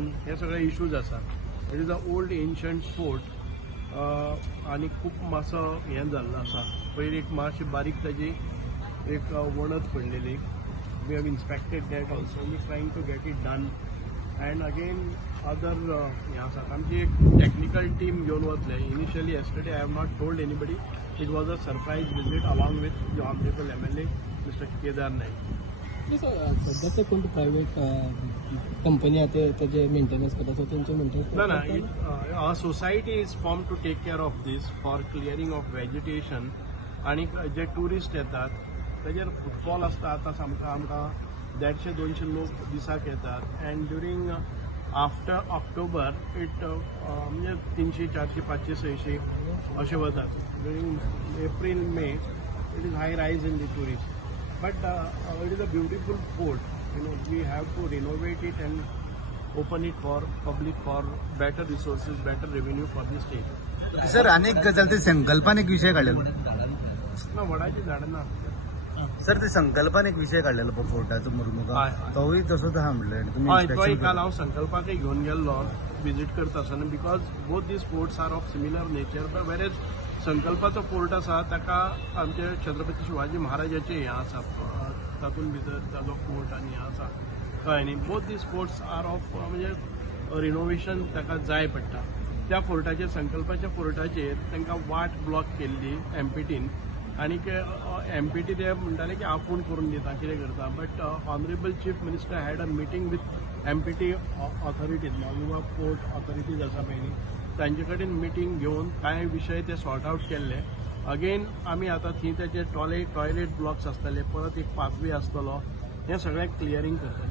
Erosion हे सगळे issues आसा. It is a old ancient fort आनी खूब मातसो हें जाल्लो आसा. पयलीं एक मातशी बारीक ताजी एक वणत पडलेली. We have inspected that also. We trying to get it done. And again other हें आसा. आमची एक टेक्निकल टीम घेवन वतले. Initially yesterday I have not told anybody. It was a surprise visit along with the honourable MLA mister Kedar Naik. सध्या ते कोणती private company आहे ते त्याचे मेंटेनन्स करतात, सो त्यांचे maintenance No, a society is formed to take care of this for clearing of vegetation. आणि जे टुरिस्ट येतात ताजेर फुटफॉल आसता. आतां सामका आमकां 150-200 लोक दिसाक येतात. And during after October it म्हणजे 300, 400, 500, 600 असे वतात. During April May it is high rise in the tourist. But it is a beautiful fort. We have to renovate it and open it for public for better resources, better revenue for the state. Sir अनेक गजाल ते संकल्पान एक विषय काढलेलो ना वडाची झाडं ना. Sir ते संकल्पान एक विषय काढलेलो पळय फोर्टाचो मुरमुगा तोय तसोच आहा म्हणले हय तोय काल हांव संकल्पाकय घेवन गेल्लो विजीट करता आसतना. Because both these forts are of similar nature. But whereas संकल्पाचो फोर्ट आसा ताका आमचे छत्रपती शिवाजी महाराजाचें हें आसा. तातूंत भितर ताजो फोर्ट आनी हें आसा कळ्ळें न्ही. Both these forts are of म्हणजे रिनोवेशन ताका जाय पडटा. त्या फोर्टाचेर संकल्पाच्या फोर्टाचेर तांकां वाट ब्लॉक केल्ली MPTन. आनीक MPT ते म्हणटाले की आपूण करून दिता कितें करता. But honourable chief minister had a meeting with MPT authorities, मालुमा पोर्ट ऑथॉरिटीज आसा पळय न्ही, तांचे कडेन मिटींग घेवन कांय विशय ते सॉर्ट आउट केल्ले. अगेन आमी आतां थंय तेजे टॉयलेट ब्लॉक्स आसतले, परत एक पाथवे आसतलो, हें सगळें क्लियरींग करतले.